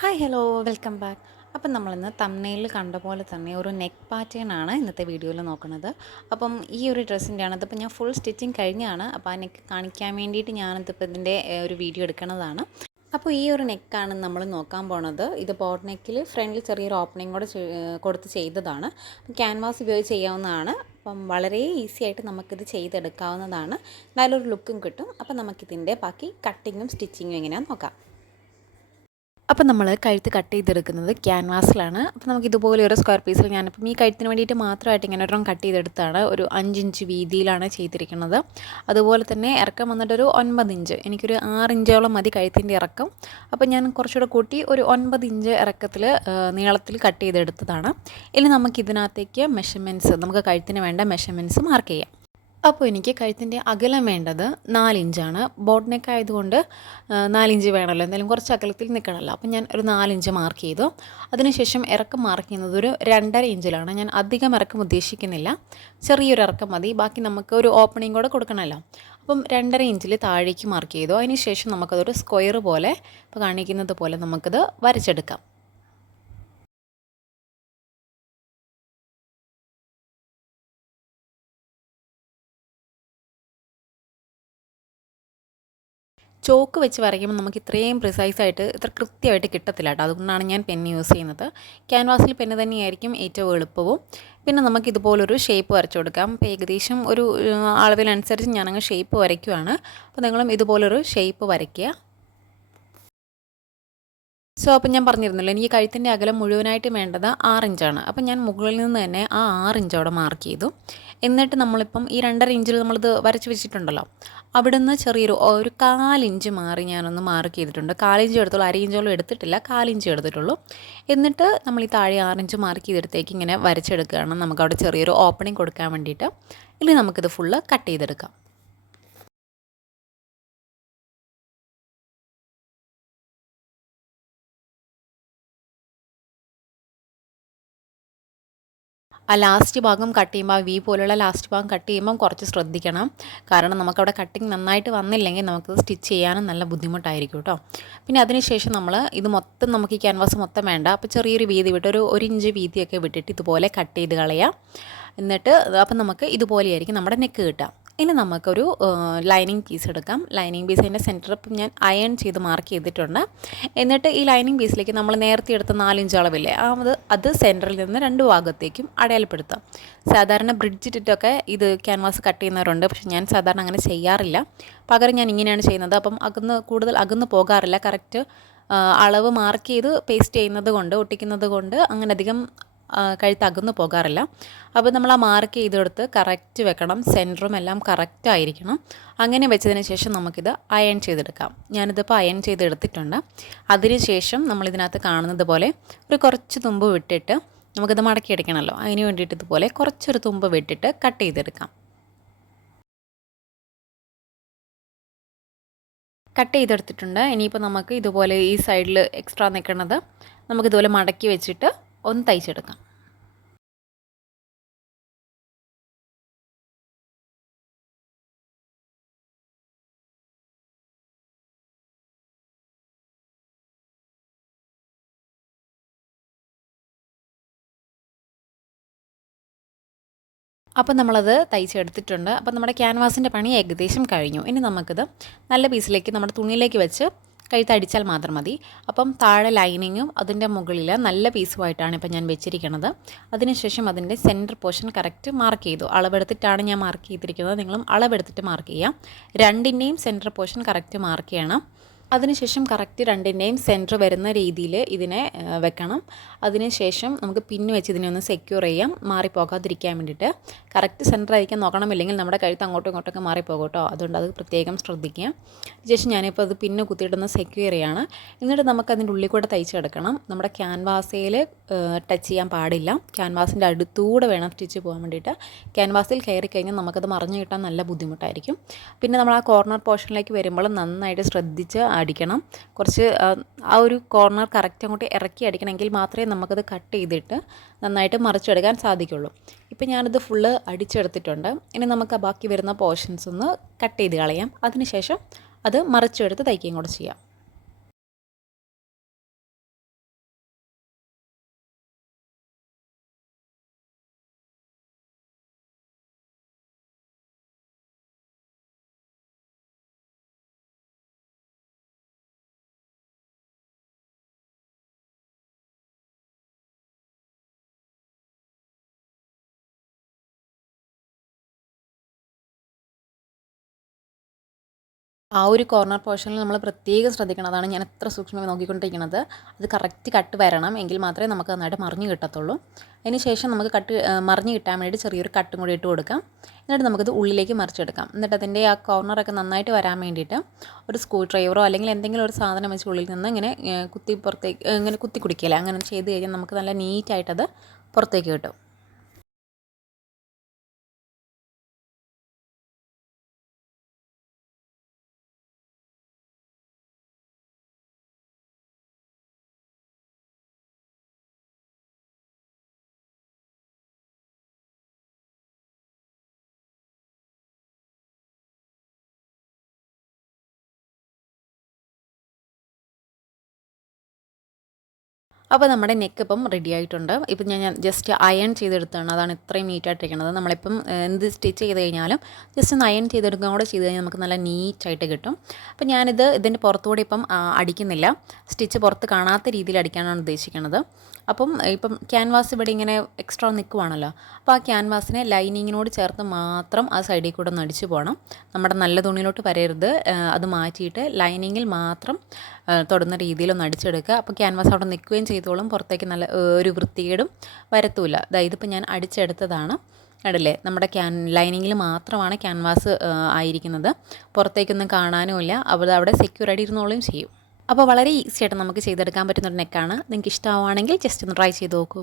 Hi hello welcome back അപ്പം നമ്മളിന്ന് തമ്മനയിൽ കണ്ട പോലെ തന്നെ ഒരു നെക്ക് പാറ്റേൺ ആണ് ഇന്നത്തെ വീഡിയോയിൽ നോക്കുന്നത്. അപ്പം ഈ ഒരു ഡ്രസ്സിന്റെ ആണ്. ഇതിപ്പോൾ ഞാൻ ഫുൾ സ്റ്റിച്ചിങ് കഴിഞ്ഞാണ്. അപ്പോൾ ആ നെക്ക് കാണിക്കാൻ വേണ്ടിയിട്ട് ഞാനിതിപ്പോൾ ഇതിന്റെ ഒരു വീഡിയോ എടുക്കുന്നതാണ് അപ്പോൾ ഈ ഒരു നെക്കാണ് നമ്മൾ നോക്കാൻ പോണത്. ഇത് ബോട്ട് നെക്കിൽ ഫ്രണ്ടിൽ ചെറിയൊരു ഓപ്പണിംഗ് കൂടെ കൊടുത്ത് ചെയ്തതാണ്. ക്യാൻവാസ് ഉപയോഗിച്ച് ചെയ്യാവുന്നതാണ്. അപ്പം വളരെ ഈസി ആയിട്ട് നമുക്കിത് ചെയ്തെടുക്കാവുന്നതാണ്. നല്ലൊരു ലുക്കും കിട്ടും. അപ്പം നമുക്കിതിന്റെ ബാക്കി കട്ടിങ്ങും സ്റ്റിച്ചിങ്ങും എങ്ങനെയാണെന്ന് നോക്കാം. അപ്പം നമ്മൾ കഴുത്ത് കട്ട് ചെയ്തെടുക്കുന്നത് ക്യാൻവാസിലാണ്. അപ്പോൾ നമുക്ക് ഇതുപോലെ ഒരു സ്ക്വയർ പീസിൽ ഞാനിപ്പം ഈ കഴുത്തിന് വേണ്ടിയിട്ട് മാത്രമായിട്ട് ഇങ്ങനെ ഒരെണ്ണം കട്ട് ചെയ്തെടുത്താണ്. ഒരു അഞ്ചിഞ്ച് വീതിയിലാണ് ചെയ്തിരിക്കുന്നത്. അതുപോലെ തന്നെ ഇറക്കം വന്നിട്ടൊരു ഒൻപത് ഇഞ്ച്. എനിക്കൊരു ആറ് ഇഞ്ചോളം മതി കഴുത്തിന്റെ ഇറക്കം. അപ്പോൾ ഞാൻ കുറച്ചുകൂടെ കൂട്ടി ഒരു ഒൻപത് ഇഞ്ച് ഇറക്കത്തിൽ നീളത്തിൽ കട്ട് ചെയ്തെടുത്തതാണ്. ഇനി നമുക്ക് നമുക്കിതിനകത്തേക്ക് മെഷർമെന്റ്സ് നമുക്ക് കഴുത്തിന് വേണ്ട മെഷർമെന്റ്സ് മാർക്ക് ചെയ്യാം. അപ്പോൾ എനിക്ക് കഴുത്തിന്റെ അകലം വേണ്ടത് നാലിഞ്ചാണ്. ബോട്ട് നെക്ക് ആയതുകൊണ്ട് നാലിഞ്ച് വേണമല്ലോ. എന്തായാലും കുറച്ച് അകലത്തിൽ നിൽക്കണമല്ലോ. അപ്പോൾ ഞാൻ ഒരു നാലിഞ്ച് മാർക്ക് ചെയ്തു. അതിനുശേഷം ഇറക്കം മാർക്ക് ചെയ്യുന്നത് ഒരു രണ്ടര ഇഞ്ചിലാണ്. ഞാൻ അധികം ഇറക്കം ഉദ്ദേശിക്കുന്നില്ല. ചെറിയൊരു ഇറക്കം മതി. ബാക്കി നമുക്ക് ഒരു ഓപ്പണിംഗ് കൂടെ കൊടുക്കണമല്ലോ. അപ്പം രണ്ടര ഇഞ്ചിൽ താഴേക്ക് മാർക്ക് ചെയ്തു. അതിനുശേഷം നമുക്കതൊരു സ്ക്വയർ പോലെ ഇപ്പോൾ കാണിക്കുന്നത് പോലെ നമുക്കത് വരച്ചെടുക്കാം. ചോക്ക് വെച്ച് വരയ്ക്കുമ്പോൾ നമുക്ക് ഇത്രയും പ്രിസൈസായിട്ട് ഇത്ര കൃത്യമായിട്ട് കിട്ടത്തില്ല കേട്ടോ. അതുകൊണ്ടാണ് ഞാൻ പെന്ന് യൂസ് ചെയ്യുന്നത്. ക്യാൻവാസിൽ പെന്ന് തന്നെയായിരിക്കും ഏറ്റവും എളുപ്പവും. പിന്നെ നമുക്ക് ഇതുപോലൊരു ഷേപ്പ് വരച്ചു കൊടുക്കാം. അപ്പോൾ ഏകദേശം ഒരു അളവിനനുസരിച്ച് ഞാനങ്ങ് ഷേപ്പ് വരയ്ക്കുവാണ്. അപ്പോൾ നിങ്ങളും ഇതുപോലൊരു ഷേപ്പ് വരയ്ക്കുക. സോ അപ്പം ഞാൻ പറഞ്ഞിരുന്നല്ലോ എനിക്ക് കഴുത്തിന്റെ അകലം മുഴുവനായിട്ട് വേണ്ടത് ആറ് ഇഞ്ചാണ്. അപ്പം ഞാൻ മുകളിൽ നിന്ന് തന്നെ ആ ആറ് ഇഞ്ചോടെ മാർക്ക് ചെയ്തു. എന്നിട്ട് നമ്മളിപ്പം ഈ രണ്ടര ഇഞ്ചിൽ നമ്മളിത് വരച്ച് വെച്ചിട്ടുണ്ടല്ലോ അവിടുന്ന് ചെറിയൊരു ഒരു കാലിഞ്ച് മാറി ഞാനൊന്ന് മാർക്ക് ചെയ്തിട്ടുണ്ട്. കാലിഞ്ച് എടുത്തുള്ളൂ അരയിഞ്ചോളം എടുത്തിട്ടില്ല കാലിഞ്ച് എടുത്തിട്ടുള്ളൂ. എന്നിട്ട് നമ്മൾ ഈ താഴെ ആറിഞ്ച് മാർക്ക് ചെയ്തെടുത്തേക്ക് ഇങ്ങനെ വരച്ചെടുക്കുകയാണ്. നമുക്ക് അവിടെ ചെറിയൊരു ഓപ്പണിംഗ് കൊടുക്കാൻ വേണ്ടിയിട്ട്. ഇനി നമുക്കിത് ഫുള്ള് കട്ട് ചെയ്തെടുക്കാം. ആ ലാസ്റ്റ് ഭാഗം കട്ട് ചെയ്യുമ്പോൾ ആ വി പോലുള്ള ലാസ്റ്റ് ഭാഗം കട്ട് ചെയ്യുമ്പം കുറച്ച് ശ്രദ്ധിക്കണം. കാരണം നമുക്കവിടെ കട്ടിങ് നന്നായിട്ട് വന്നില്ലെങ്കിൽ നമുക്ക് സ്റ്റിച്ച് ചെയ്യാനും നല്ല ബുദ്ധിമുട്ടായിരിക്കും കേട്ടോ പിന്നെ അതിനുശേഷം നമ്മൾ ഇത് മൊത്തം നമുക്ക് ഈ ക്യാൻവാസ് മൊത്തം വേണ്ട. അപ്പോൾ ചെറിയൊരു വീതി വിട്ട് ഒരു ഒരു ഇഞ്ച് വീതിയൊക്കെ വിട്ടിട്ട് ഇതുപോലെ കട്ട് ചെയ്ത് കളയാം. എന്നിട്ട് അപ്പം നമുക്ക് ഇതുപോലെയായിരിക്കും നമ്മുടെ നെക്ക് കിട്ടുക. ഇനി നമുക്കൊരു ലൈനിങ് പീസ് എടുക്കാം. ലൈനിങ് പീസിന്റെ സെന്റർ ഇപ്പം ഞാൻ അയൺ ചെയ്ത് മാർക്ക് ചെയ്തിട്ടുണ്ട്. എന്നിട്ട് ഈ ലൈനിങ് പീസിലേക്ക് നമ്മൾ നേരത്തെ എടുത്ത നാലിഞ്ച് അളവില്ലേ അത് അത് സെന്ററിൽ നിന്ന് രണ്ട് ഭാഗത്തേക്കും അടയാളപ്പെടുത്താം. സാധാരണ ബ്രിഡ്ജ് ഇട്ടിട്ടൊക്കെ ഇത് ക്യാൻവാസ് കട്ട് ചെയ്യുന്നവരുണ്ട് പക്ഷെ ഞാൻ സാധാരണ അങ്ങനെ ചെയ്യാറില്ല. പകരം ഞാൻ ഇങ്ങനെയാണ് ചെയ്യുന്നത്. അപ്പം അകന്ന് കൂടുതൽ അകന്ന് പോകാറില്ല. കറക്റ്റ് അളവ് മാർക്ക് ചെയ്ത് പേസ്റ്റ് ചെയ്യുന്നത് കൊണ്ട് ഒട്ടിക്കുന്നത് കൊണ്ട് അങ്ങനെ അധികം കഴുത്ത് അകന്നു പോകാറില്ല. അപ്പോൾ നമ്മൾ ആ മാർക്ക് ചെയ്തെടുത്ത് കറക്റ്റ് വെക്കണം. സെന്ററും എല്ലാം കറക്റ്റ് ആയിരിക്കണം. അങ്ങനെ വെച്ചതിന് ശേഷം നമുക്കിത് അയൺ ചെയ്തെടുക്കാം. ഞാനിതിപ്പോൾ അയൺ ചെയ്തെടുത്തിട്ടുണ്ട്. അതിനുശേഷം നമ്മളിതിനകത്ത് കാണുന്നത് പോലെ ഒരു കുറച്ച് തുമ്പ് വിട്ടിട്ട് നമുക്കിത് മടക്കി എടുക്കണമല്ലോ അതിന് വേണ്ടിയിട്ട് ഇതുപോലെ കുറച്ചൊരു തുമ്പ് വിട്ടിട്ട് കട്ട് ചെയ്തെടുക്കാം. കട്ട് ചെയ്തെടുത്തിട്ടുണ്ട്. ഇനിയിപ്പോൾ നമുക്ക് ഇതുപോലെ ഈ സൈഡിൽ എക്സ്ട്രാ നിൽക്കുന്നത് നമുക്കിതുപോലെ മടക്കി വെച്ചിട്ട് ഒന്ന് തയ്ച്ചെടുക്കാം. അപ്പോൾ നമ്മളത് തയ്ച്ചെടുത്തിട്ടുണ്ട്. അപ്പോൾ നമ്മുടെ ക്യാൻവാസിന്റെ പണി ഏകദേശം കഴിഞ്ഞു. ഇനി നമുക്കിത് നല്ല പീസിലേക്ക് നമ്മുടെ തുണിയിലേക്ക് വെച്ച് കഴുത്തടിച്ചാൽ മാത്രം മതി. അപ്പം താഴെ ലൈനിങ്ങും അതിന്റെ മുകളിൽ നല്ല പീസുമായിട്ടാണ് ഇപ്പം ഞാൻ വെച്ചിരിക്കുന്നത് അതിനുശേഷം അതിന്റെ സെന്റർ പോർഷൻ കറക്റ്റ് മാർക്ക് ചെയ്തു. അളവെടുത്തിട്ടാണ് ഞാൻ മാർക്ക് ചെയ്തിരിക്കുന്നത്. നിങ്ങളും അളവെടുത്തിട്ട് മാർക്ക് ചെയ്യാം. രണ്ടിന്റെയും സെന്റർ പോർഷൻ കറക്റ്റ് മാർക്ക് ചെയ്യണം. അതിനുശേഷം കറക്റ്റ് രണ്ടിന്റെയും സെന്റർ വരുന്ന രീതിയിൽ ഇതിനെ വെക്കണം. അതിനുശേഷം നമുക്ക് പിന്ന് വെച്ച് ഇതിനെ ഒന്ന് സെക്യൂർ ചെയ്യാം. മാറിപ്പോകാതിരിക്കാൻ വേണ്ടിയിട്ട്. കറക്റ്റ് സെന്റർ ആയിരിക്കാൻ നോക്കണമില്ലെങ്കിൽ നമ്മുടെ കഴുത്ത് അങ്ങോട്ടും ഇങ്ങോട്ടൊക്കെ മാറിപ്പോകും കേട്ടോ അതുകൊണ്ട് അത് പ്രത്യേകം ശ്രദ്ധിക്കുക ശേഷം ഞാനിപ്പോൾ അത് പിന്ന് കുത്തിയിട്ടൊന്ന് സെക്യൂർ ചെയ്യാണ്. എന്നിട്ട് നമുക്ക് അതിന്റെ ഉള്ളിൽ കൂടെ തയ്ച്ചെടുക്കണം നമ്മുടെ ക്യാൻവാസയിൽ ടച്ച് ചെയ്യാൻ പാടില്ല. ക്യാൻവാസിന്റെ അടുത്തൂടെ വേണം സ്റ്റിച്ച് പോകാൻ വേണ്ടിയിട്ട്. ക്യാൻവാസിൽ കയറി കഴിഞ്ഞാൽ നമുക്കത് മറിഞ്ഞു കിട്ടാൻ നല്ല ബുദ്ധിമുട്ടായിരിക്കും. പിന്നെ നമ്മൾ ആ കോർണർ പോർഷനിലേക്ക് വരുമ്പോൾ നന്നായിട്ട് ശ്രദ്ധിച്ച് അടിക്കണം. കുറച്ച് ആ ഒരു കോർണർ കറക്റ്റ് അങ്ങോട്ട് ഇറക്കി അടിക്കണമെങ്കിൽ മാത്രമേ നമുക്കത് കട്ട് ചെയ്തിട്ട് നന്നായിട്ട് മറിച്ചെടുക്കാൻ സാധിക്കുള്ളൂ. ഇപ്പം ഞാനത് ഫുള്ള് അടിച്ചെടുത്തിട്ടുണ്ട്. ഇനി നമുക്ക് ബാക്കി വരുന്ന പോർഷൻസ് ഒന്ന് കട്ട് ചെയ്ത് കളയാം. അതിനുശേഷം അത് മറിച്ചെടുത്ത് തയ്ക്കുകയും കൂടെ ചെയ്യാം. ആ ഒരു കോർണർ പോർഷനിൽ നമ്മൾ പ്രത്യേകം ശ്രദ്ധിക്കണം. അതാണ് ഞാൻ എത്ര സൂക്ഷ്മമായി നോക്കിക്കൊണ്ടിരിക്കുന്നത്. അത് കറക്റ്റ് കട്ട് വരണം എങ്കിൽ മാത്രമേ നമുക്ക് നന്നായിട്ട് മറിഞ്ഞ് കിട്ടത്തുള്ളൂ. അതിന് ശേഷം നമുക്ക് കട്ട് മറിഞ്ഞ് കിട്ടാൻ വേണ്ടിയിട്ട് ചെറിയൊരു കട്ടും കൂടി ഇട്ട് കൊടുക്കാം. എന്നിട്ട് നമുക്കത് ഉള്ളിലേക്ക് മറിച്ചെടുക്കാം. എന്നിട്ട് അതിന്റെ ആ കോർണറൊക്കെ നന്നായിട്ട് വരാൻ വേണ്ടിയിട്ട് ഒരു സ്ക്രൂ ഡ്രൈവറോ അല്ലെങ്കിൽ എന്തെങ്കിലും ഒരു സാധനം വെച്ച് ഉള്ളിൽ നിന്ന് ഇങ്ങനെ കുത്തി പുറത്തേക്ക് ഇങ്ങനെ കുത്തി കുടിക്കില്ല? അങ്ങനെ ചെയ്ത് കഴിഞ്ഞാൽ നമുക്ക് നല്ല നീറ്റായിട്ടത് പുറത്തേക്ക് കിട്ടും. അപ്പോൾ നമ്മുടെ നെക്ക് ഇപ്പം റെഡി ആയിട്ടുണ്ട്. ഇപ്പം ഞാൻ ജസ്റ്റ് അയൺ ചെയ്തെടുത്താണ് അതാണ് ഇത്രയും നീറ്റായിട്ടിരിക്കുന്നത് നമ്മളിപ്പം എന്ത് സ്റ്റിച്ച് ചെയ്ത് കഴിഞ്ഞാലും ജസ്റ്റ് ഒന്ന് അയൺ ചെയ്തെടുക്കുക കൂടെ ചെയ്ത് കഴിഞ്ഞാൽ നമുക്ക് നല്ല നീറ്റായിട്ട് കിട്ടും. അപ്പം ഞാനിത് ഇതിന്റെ പുറത്തുകൂടി ഇപ്പം അടിക്കുന്നില്ല. സ്റ്റിച്ച് പുറത്ത് കാണാത്ത രീതിയിൽ അടിക്കാനാണ് ഉദ്ദേശിക്കുന്നത്. അപ്പം ഇപ്പം ക്യാൻവാസ് ഇവിടെ ഇങ്ങനെ എക്സ്ട്രാ നിൽക്കുവാണല്ലോ അപ്പോൾ ആ ക്യാൻവാസിനെ ലൈനിങ്ങിനോട് ചേർത്ത് മാത്രം ആ സൈഡിൽ കൂടെ ഒന്ന് അടിച്ചു പോകണം. നമ്മുടെ നല്ല തുണിയിലോട്ട് വരരുത്. അത് മാറ്റിയിട്ട് ലൈനിങ്ങിൽ മാത്രം ഏഹ്, രീതിയിൽ രീതിയിലൊന്ന് അടിച്ചെടുക്കുക. അപ്പോൾ ക്യാൻവാസ് അവിടെ നിൽക്കുകയും ചെയ്തോളും. പുറത്തേക്ക് നല്ല ഒരു വൃത്തികേടും വരത്തൂല. അതായത് ഇതിപ്പോൾ ഞാൻ അടിച്ചെടുത്തതാണ്. കണ്ടില്ലേ? നമ്മുടെ ക്യാൻ ലൈനിങ്ങിൽ മാത്രമാണ് ക്യാൻവാസ് ആയിരിക്കുന്നത്. പുറത്തേക്കൊന്നും കാണാനുമില്ല. അവർ അവിടെ സെക്യൂർ ആയിട്ട് ഇരുന്നോളും ചെയ്യും. അപ്പോൾ വളരെ ഈസി ആയിട്ട് നമുക്ക് ചെയ്തെടുക്കാൻ പറ്റുന്ന ഒരു നെക്കാണ്. നിങ്ങൾക്ക് ഇഷ്ടമാവുകയാണെങ്കിൽ ജസ്റ്റ് ഒന്ന് ട്രൈ ചെയ്ത് നോക്കൂ.